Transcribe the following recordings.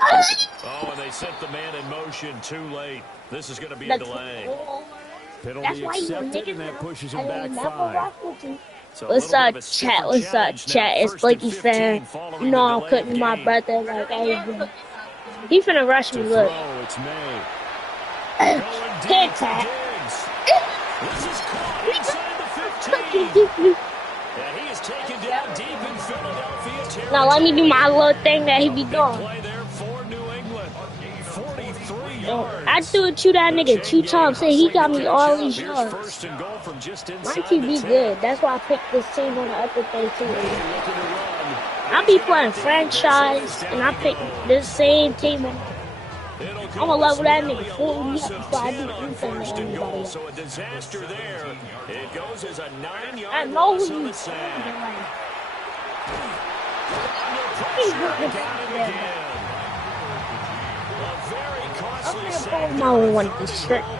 Oh, and they sent the man in motion too late. This is going to be a delay. Penalty accepted, and that pushes him back 5. So What's up, chat? What's up, chat? It's Blakey fan. You know I'm cutting my brother like everything. He finna rush me, look. It's May. Head tap. This is caught inside the 15. And he is taken down deep in Philadelphia territory. Now let me do my little thing that he be doing. Play there for New England. 43 yards. I threw it to that nigga 2 times, and he got me all these yards. My team be good. That's why I picked this team on the other day too. I be playing franchise, and I picked this same team. I'm gonna level that nigga 40 up before I do anything to anybody else. So a disaster there. It goes as a 9-yard I know loss who on you the sack.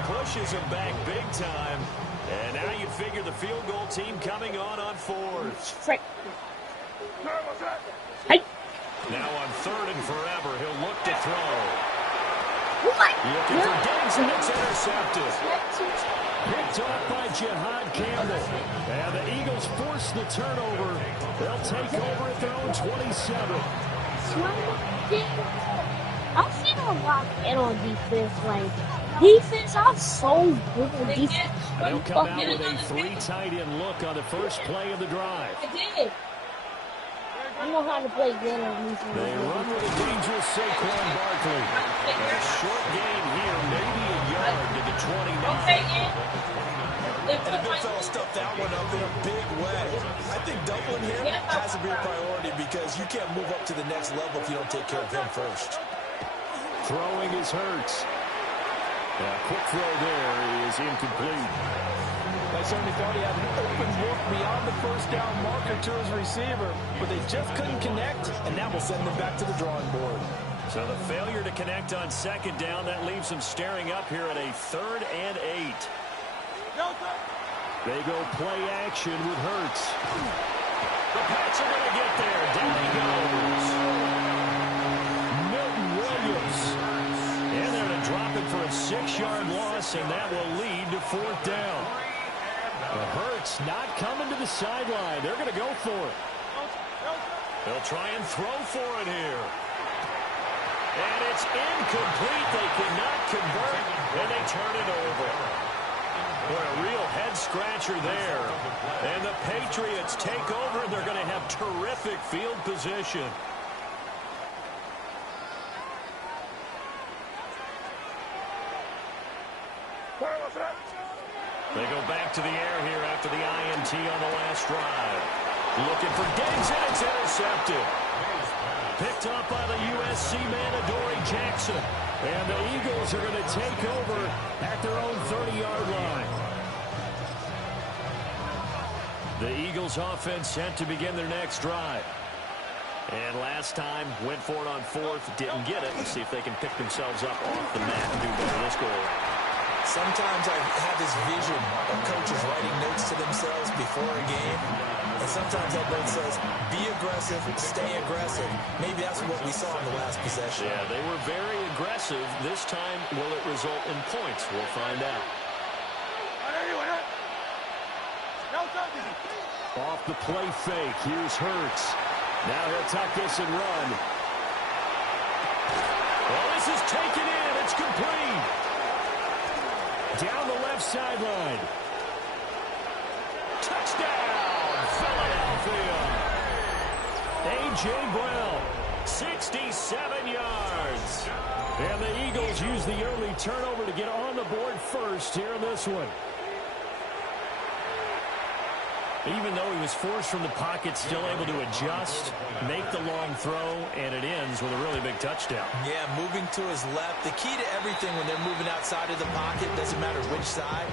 Pushes him back big time. And now you figure the field goal team coming on 4th. Hey. Now on 3rd and forever, he'll look to throw. Looking for Diggs, and it's intercepted. Picked off by Jihad Campbell. And the Eagles force the turnover. They'll take over at their own 27. I'm feeling locked in on defense. Like, defense, I'm so good on defense. They'll come out with a 3 tight end look on the first play of the drive. I did. I know how to play good on defense. They run with a dangerous Saquon Barkley. A short gain here, maybe a yard to the 29. And the big fella stuffed that one up in a big way. I think doubling him has to be a priority because you can't move up to the next level if you don't take care of him first. Throwing is Hurts. A quick throw there is incomplete. I certainly thought he had an open look beyond the first down marker to his receiver, but they just couldn't connect, and that will send them back to the drawing board. So the failure to connect on 2nd down, that leaves them staring up here at a 3rd and 8. They go play action with Hurts. The Pats are going to get there. Down he goes. Milton Williams. And they're going to drop it for a 6-yard loss, and that will lead to 4th down. The Hurts not coming to the sideline. They're going to go for it. They'll try and throw for it here. And it's incomplete. They cannot convert, and they turn it over. What a real head-scratcher there. And the Patriots take over, and they're going to have terrific field position. They go back to the air here after the INT on the last drive. Looking for Diggs, and it's intercepted. Picked up by the USC man, Adoree Jackson. And the Eagles are going to take over at their own 30-yard line. The Eagles offense set to begin their next drive. And last time, went for it on 4th, didn't get it. Let's see if they can pick themselves up off the mat and do better this goal. Sometimes I have this vision of coaches writing notes to themselves before a game. And sometimes that note says, be aggressive, stay aggressive. Maybe that's what we saw in the last possession. Yeah, they were very aggressive. This time, will it result in points? We'll find out. Off the play fake, here's Hurts. Now he'll tuck this and run. Well, this is taken in. It's complete. Down the left sideline. Touchdown, Philadelphia. A.J. Brown, 67 yards. And the Eagles use the early turnover to get on the board first here in this one. Even though he was forced from the pocket, still able to adjust, make the long throw, and it ends with a really big touchdown. Yeah, moving to his left. The key to everything when they're moving outside of the pocket, doesn't matter which side,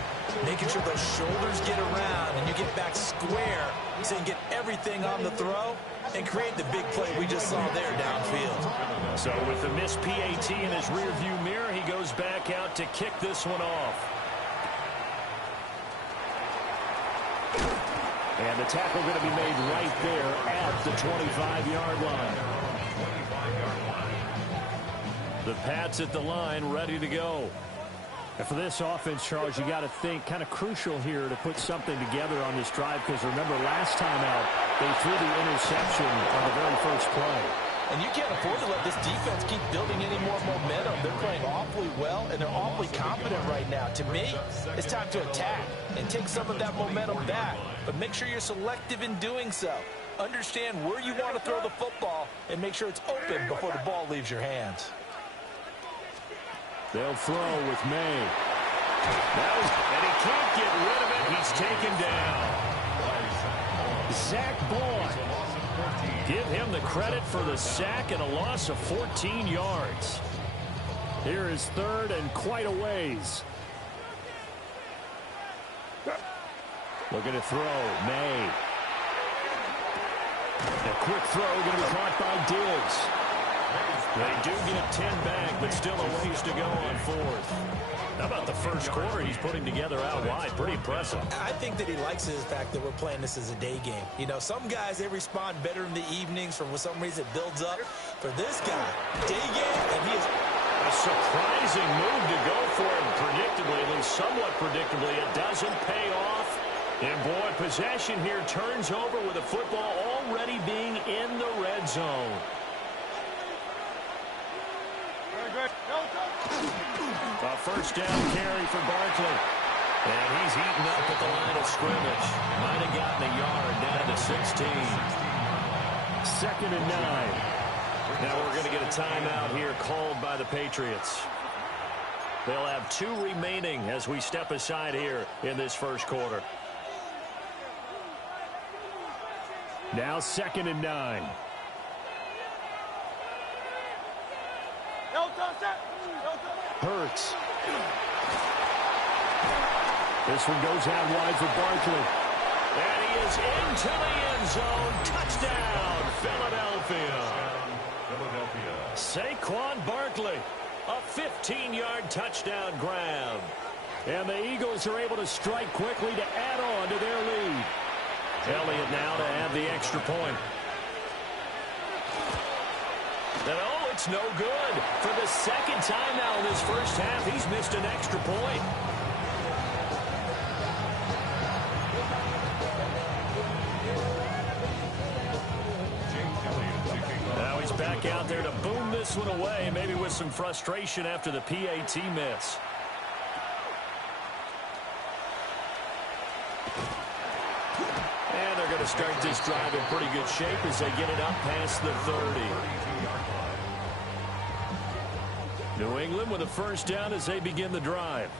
making sure those shoulders get around and you get back square so you can get everything on the throw and create the big play we just saw there downfield. So with the missed PAT in his rearview mirror, he goes back out to kick this one off. And the tackle going to be made right there at the 25-yard line. The Pats at the line, ready to go. And for this offense, Charles, you got to think kind of crucial here to put something together on this drive, because remember last time out they threw the interception on the very first play. And you can't afford to let this defense keep building any more momentum. They're playing awfully well, and they're awfully confident right now. To me, it's time to attack and take some of that momentum back. But make sure you're selective in doing so. Understand where you want to throw the football and make sure it's open before the ball leaves your hands. They'll throw with May. And he can't get rid of it. He's taken down. Zach Boyd. Give him the credit for the sack and a loss of 14 yards. Here is third and quite a ways. Looking to throw. May. A quick throw going to be caught by Diggs. They do get 10 back, but still a ways to go on fourth. How about the first quarter he's putting together out wide? Pretty impressive. I think that he likes the fact that we're playing this as a day game. You know, some guys, they respond better in the evenings. For some reason, it builds up. For this guy, day game, and he is a surprising move to go for him predictably, at least somewhat predictably. It doesn't pay off. And, boy, possession here turns over with the football already being in the red zone. A first down carry for Barkley. And he's eaten up at the line of scrimmage. Might have gotten a yard down to 16. 2nd and 9. Now we're going to get a timeout here called by the Patriots. They'll have 2 remaining as we step aside here in this first quarter. Now 2nd and 9. Hurts. This one goes out wide for Barkley. And he is into the end zone. Touchdown, Philadelphia. Saquon Barkley, a 15-yard touchdown grab. And the Eagles are able to strike quickly to add on to their lead. Elliott now to add the extra point. And oh, it's no good. For the second time now in this first half, he's missed an extra point. Now he's back out there to boom this one away, maybe with some frustration after the PAT miss. And they're going to start this drive in pretty good shape as they get it up past the 30. New England with a first down as they begin the drive.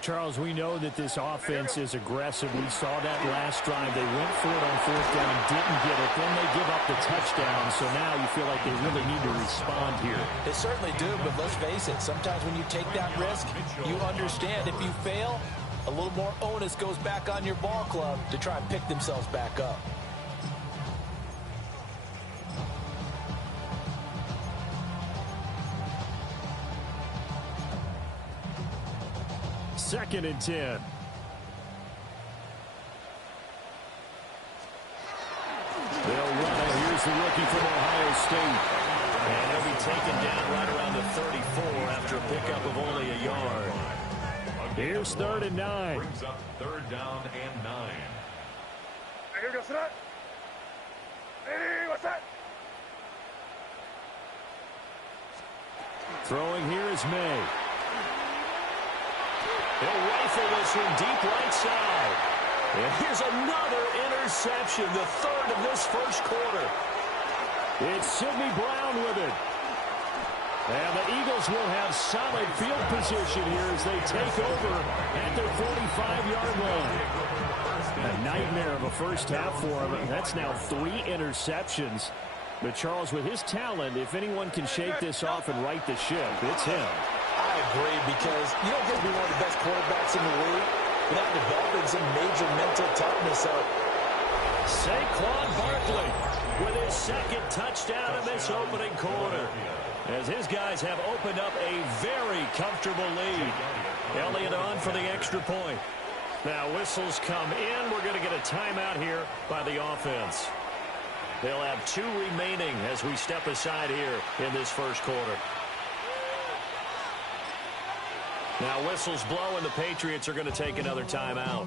Charles, we know that this offense is aggressive. We saw that last drive. They went for it on fourth down, didn't get it. Then they give up the touchdown. So now you feel like they really need to respond here. They certainly do, but let's face it. Sometimes when you take that risk, you understand if you fail, a little more onus goes back on your ball club to try and pick themselves back up. Second and 10. They'll run it. Here's the rookie from Ohio State. And he'll be taken down right around the 34 after a pickup of only a yard. Here's 3rd and 9. Brings up 3rd down and 9. Throwing here is May. He'll rifle this one deep right side. And here's another interception, the 3rd of this first quarter. It's Sidney Brown with it. And the Eagles will have solid field position here as they take over at their 45-yard line. A nightmare of a first half for him. That's now 3 interceptions. But Charles, with his talent, if anyone can shake this off and right the ship, it's him. I agree, because you don't get to be one of the best quarterbacks in the league without developing some major mental toughness. So Saquon Barkley with his 2nd touchdown in this opening quarter, as his guys have opened up a very comfortable lead. Elliott on for the extra point. Now whistles come in. We're going to get a timeout here by the offense. They'll have 2 remaining as we step aside here in this first quarter. Now whistles blow, and the Patriots are going to take another timeout.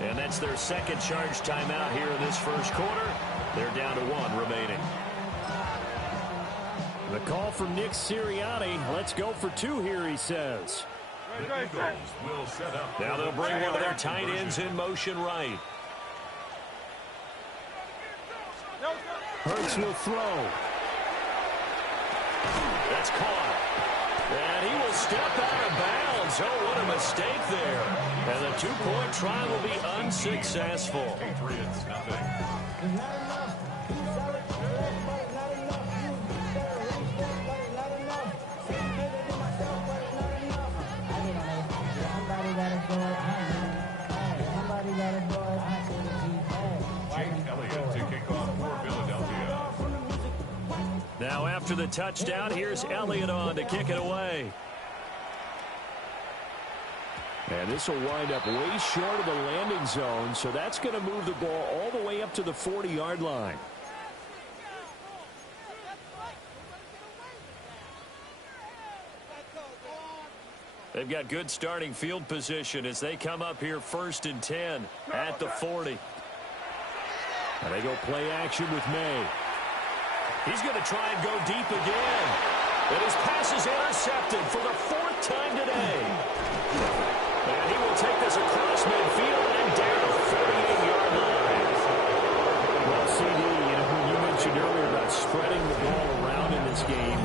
And that's their second charge timeout here in this first quarter. They're down to 1 remaining. The call from Nick Sirianni. Let's go for 2 here, he says. Now they'll bring one of their tight ends in motion right. Hurts will throw. That's caught. And he will step out of bounds. Oh, what a mistake there. And the 2-point try will be unsuccessful. Patriots, nothing. Now after the touchdown, here's Elliott on to kick it away. And this will wind up way short of the landing zone, so that's going to move the ball all the way up to the 40-yard line. They've got good starting field position as they come up here 1st and 10 at the 40. And they go play action with May. He's going to try and go deep again. And his pass is intercepted for the 4th time today. And he will take this across midfield and down the 48-yard line. Well, CD, when you mentioned earlier about spreading the ball around in this game,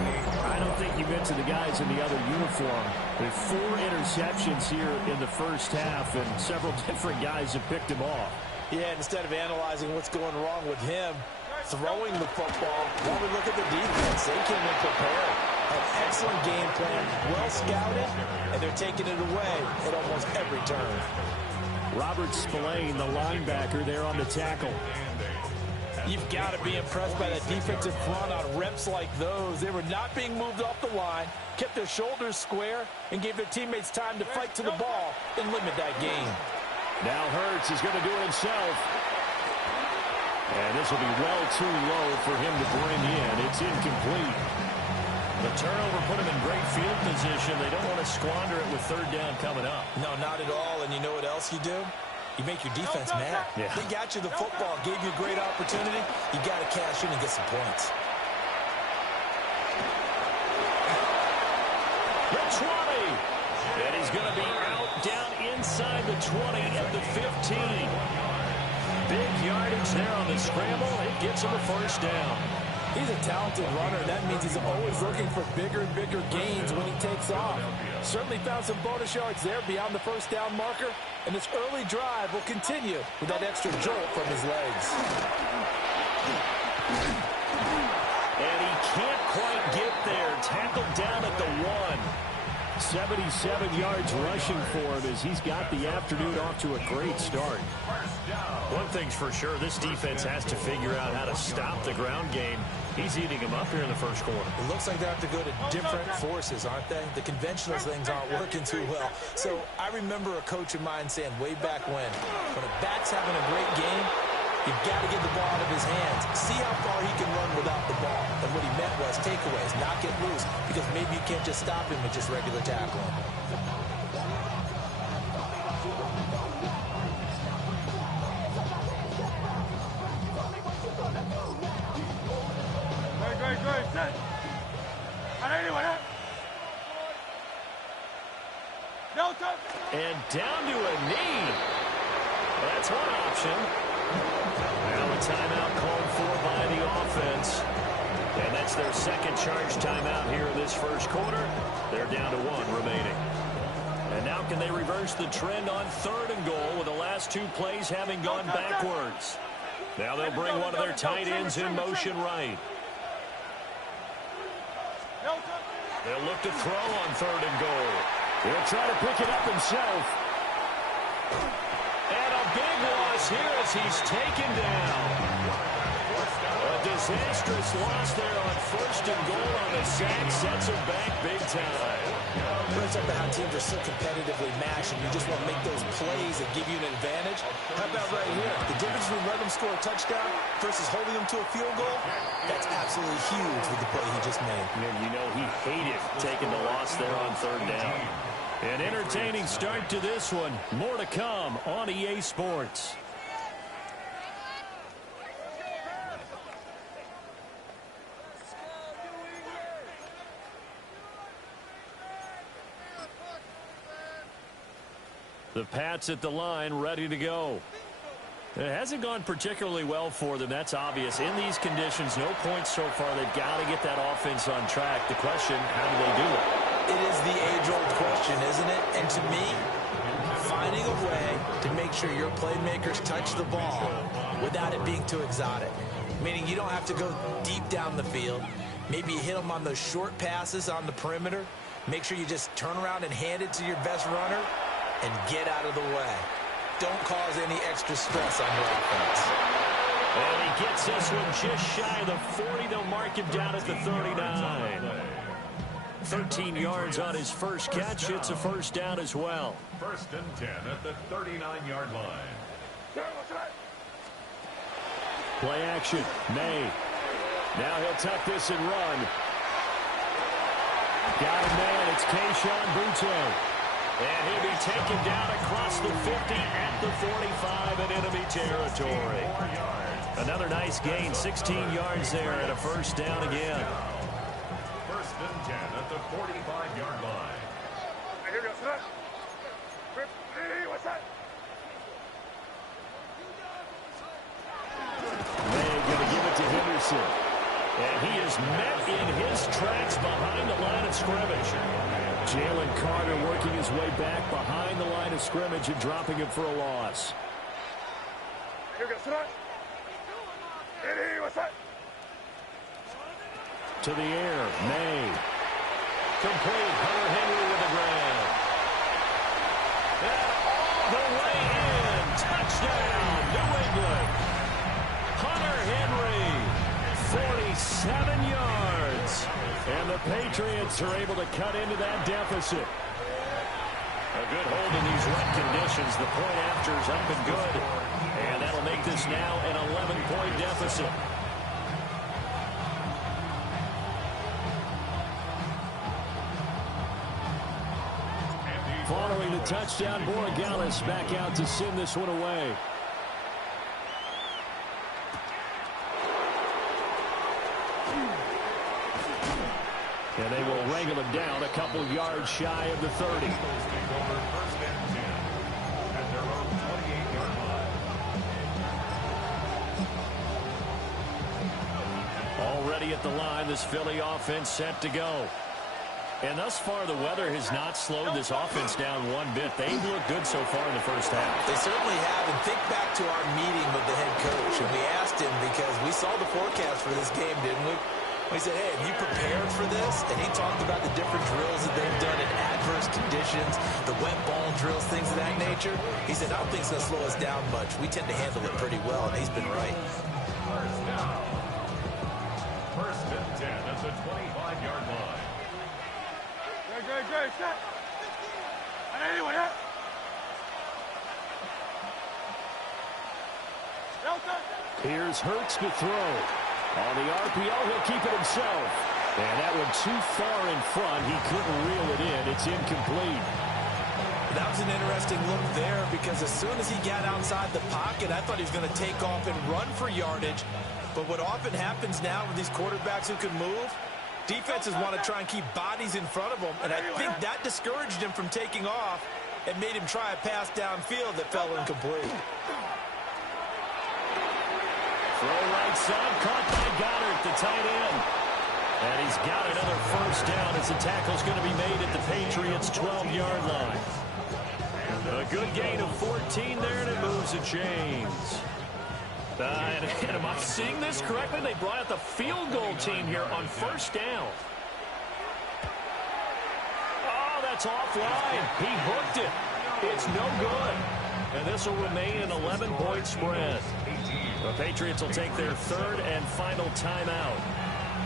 I don't think you meant to the guys in the other uniform. There's 4 interceptions here in the first half, and several different guys have picked him off. Yeah, instead of analyzing what's going wrong with him, throwing the football, while we look at the defense, they came in prepared. An excellent game plan, well scouted, and they're taking it away at almost every turn. Robert Spillane, the linebacker, there on the tackle. You've got to be impressed by that defensive front on reps like those. They were not being moved off the line, kept their shoulders square, and gave their teammates time to fight to the ball and limit that game. Now Hurts is going to do it himself. And this will be well too low for him to bring in. It's incomplete. The turnover put him in great field position. They don't want to squander it with 3rd down coming up. No, not at all. And you know what else you do? You make your defense mad. Yeah. They got you the football, gave you a great opportunity. You got to cash in and get some points. The 20. And he's going to be out down inside the 20 at the 15. Big yardage there on the scramble. It gets him a 1st down. He's a talented runner. That means he's always looking for bigger and bigger gains when he takes off. Certainly found some bonus yards there beyond the 1st down marker. And this early drive will continue with that extra jolt from his legs. And he can't quite get there. Tackled down at the 1. 77 yards rushing for him as he's got the afternoon off to a great start. One thing's for sure, this defense has to figure out how to stop the ground game. He's eating them up here in the first quarter. It looks like they have to go to different forces, aren't they? The conventional things aren't working too well. So I remember a coach of mine saying way back when a back's having a great game, you've got to get the ball out of his hands. See how far he can run without the ball. And what he meant was takeaways, not get loose, because maybe you can't just stop him with just regular tackling. And down to a knee. That's one option. Now a timeout called for by the offense. And that's their second charge timeout here in this first quarter. They're down to 1 remaining. And now can they reverse the trend on 3rd and goal with the last 2 plays having gone backwards? Now they'll bring one of their tight ends in motion right. They'll look to throw on 3rd and goal. He'll try to pick it up himself. And a big loss here as he's taken down. A disastrous loss there on 1st and goal on the sack. Sets him back big time. Brings up how teams are so competitively matched, and you just want to make those plays that give you an advantage. How about right here? The difference between letting them score a touchdown versus holding them to a field goal, that's absolutely huge with the play he just made. And you know he hated taking the loss there on 3rd down. An entertaining start to this one. More to come on EA Sports. The Pats at the line, ready to go. It hasn't gone particularly well for them. That's obvious. In these conditions, no points so far. They've got to get that offense on track. The question, how do they do it? It is the age-old question, isn't it? And to me, finding a way to make sure your playmakers touch the ball without it being too exotic. Meaning you don't have to go deep down the field. Maybe you hit them on those short passes on the perimeter. Make sure you just turn around and hand it to your best runner and get out of the way. Don't cause any extra stress on your offense. And he gets this one just shy of the 40. They'll mark him down at the 39. 13 yards on his first catch. It's a first down as well. 1st and 10 at the 39-yard line. Play action. May. Now he'll tuck this and run. Got a man. It's Kayshon Boutte. And he'll be taken down across the 50 at the 45 in enemy territory. Another nice gain, 16 yards there and a first down again. 1st and 10 at the 45-yard line. May going to give it to Henderson. And he is met in his tracks behind the line of scrimmage. Jalen Carter working his way back behind the line of scrimmage and dropping him for a loss. To the air, May. Complete, Hunter Henry with the grab. And all the way in. Touchdown, New England. Hunter Henry, 47 yards. And the Patriots are able to cut into that deficit. A good hold in these wet conditions. The point after is up and good. And that'll make this now an 11-point deficit. Following the touchdown, Borregales back out to send this one away. And they will wrangle him down a couple yards shy of the 30. Already at the line, this Philly offense set to go. And thus far, the weather has not slowed this offense down one bit. They've looked good so far in the first half. They certainly have. And think back to our meeting with the head coach. And we asked him because we saw the forecast for this game, didn't we? We said, hey, have you prepared for this? And he talked about the different drills that they've done in adverse conditions, the wet ball drills, things of that nature. He said, I don't think it's going to slow us down much. We tend to handle it pretty well, and he's been right. 1st and 10 at the 25-yard line. Here's Hurts to throw. On the RPO, he'll keep it himself. And that one too far in front. He couldn't reel it in. It's incomplete. That was an interesting look there because as soon as he got outside the pocket, I thought he was going to take off and run for yardage. But what often happens now with these quarterbacks who can move, defenses want to try and keep bodies in front of them. And I think that discouraged him from taking off and made him try a pass downfield that fell incomplete. Throw right side, caught by Goddard, the tight end. And he's got another first down as the tackle's going to be made at the Patriots' 12-yard line. A good gain of 14 there, and it moves the chains. And am I seeing this correctly? They brought out the field goal team here on first down. Oh, that's offline. He hooked it. It's no good. And this will remain an 11-point spread. The Patriots will take their third and final timeout.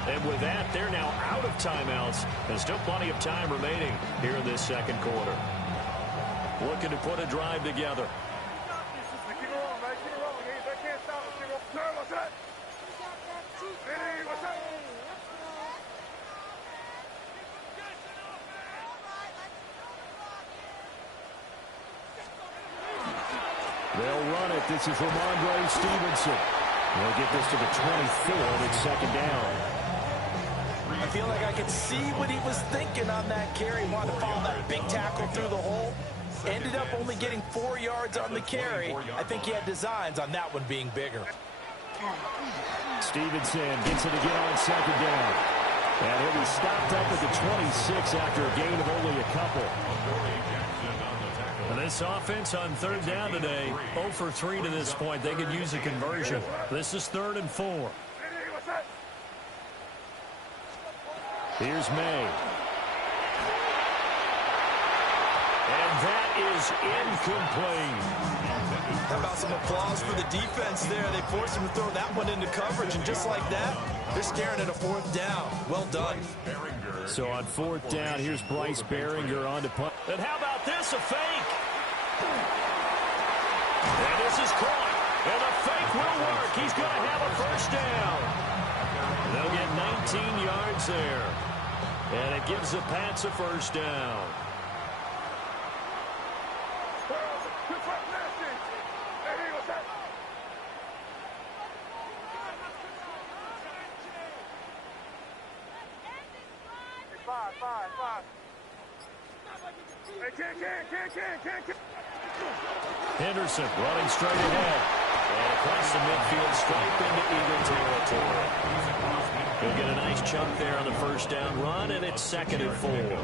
And with that, they're now out of timeouts. There's still plenty of time remaining here in this second quarter. Looking to put a drive together. They'll run it. This is Ramondre Stevenson. They'll get this to the 24, and it's second down. I feel like I could see what he was thinking on that carry. Wanted to follow that big tackle through the hole. Ended up only getting 4 yards on the carry. I think he had designs on that one being bigger. Stevenson gets it again on second down. And he'll be stopped up at the 26 after a gain of only a couple. And this offense on third down today, 0 for 3 to this point. They could use a conversion. This is 3rd and 4. Here's May. And that is incomplete. How about some applause for the defense there? They forced him to throw that one into coverage, and just like that, they're staring at a 4th down. Well done. So on 4th down, here's Bryce Behringer on to punt. And how about this, a fake? And this is caught. And the fake will work. He's going to have a first down. They'll get 19 yards there. And it gives the Pats a first down. Henderson running straight ahead. And across the midfield, stripe into Eagle territory. He'll get a nice chunk there on the first down run, and it's 2nd and 4.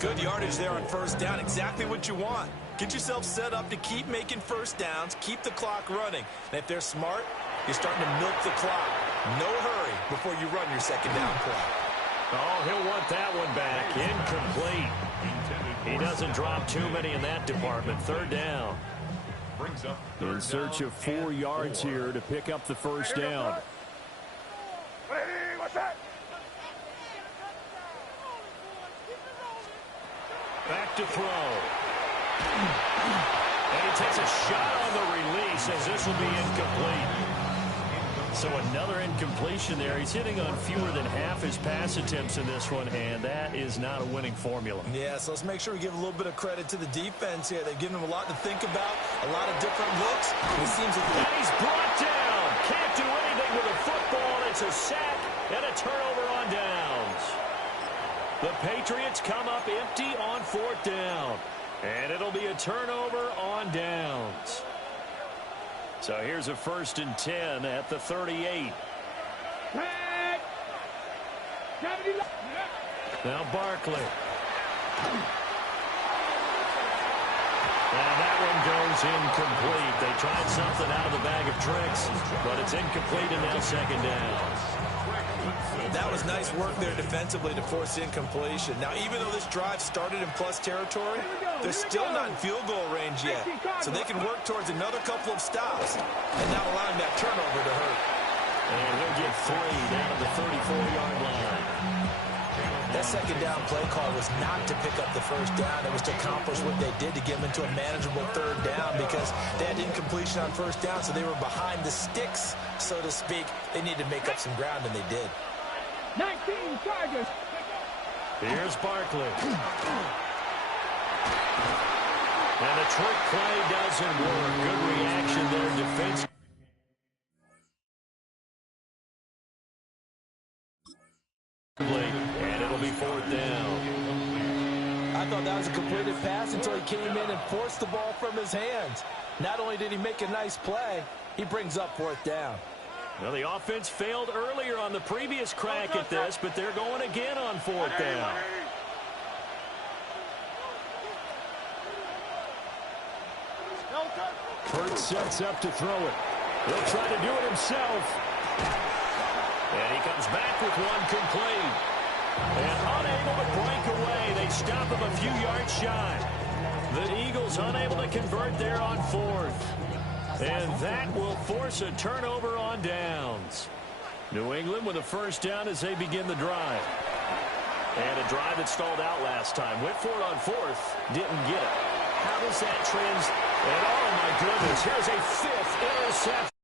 Good yardage there on first down. Exactly what you want. Get yourself set up to keep making first downs, keep the clock running. And if they're smart, you're starting to milk the clock. No hurry before you run your second down play. Oh, he'll want that one back. Incomplete. He doesn't drop too many in that department. 3rd down. In search of 4 yards here to pick up the first down. Back to throw. And he takes a shot on the release as this will be incomplete. So another incompletion there. He's hitting on fewer than half his pass attempts in this one, and that is not a winning formula. Yeah, so let's make sure we give a little bit of credit to the defense here. They've given him a lot to think about, a lot of different looks. It seems like and he's brought down. Can't do anything with a football. It's a sack and a turnover on downs. The Patriots come up empty on 4th down, and it'll be a turnover on downs. So here's a 1st and 10 at the 38. Now Barkley. And that one goes incomplete. They tried something out of the bag of tricks, but it's incomplete and now 2nd down. That was nice work there defensively to force incompletion. Now, even though this drive started in plus territory, they're still not in field goal range yet. So they can work towards another couple of stops and not allowing that turnover to hurt. And he'll get 3 down at the 34-yard line. That second down play call was not to pick up the first down. It was to accomplish what they did to get them into a manageable 3rd down because they had incompletion on first down, so they were behind the sticks, so to speak. They needed to make up some ground, and they did. 19 Chargers. Here's Barkley. And the trick play doesn't work. Good reaction there, defense. And it'll be 4th down. I thought that was a completed pass until he came in and forced the ball from his hands. Not only did he make a nice play, he brings up 4th down. Well, the offense failed earlier on the previous crack at this, but they're going again on 4th down. Hurts sets up to throw it. He'll try to do it himself. And he comes back with one complete. And unable to break away. They stop him a few yards shy. The Eagles unable to convert there on 4th. And that will force a turnover on downs. New England with a first down as they begin the drive. And a drive that stalled out last time. Went for it on 4th. Didn't get it. How does that And oh, my goodness, here's a 5th interception.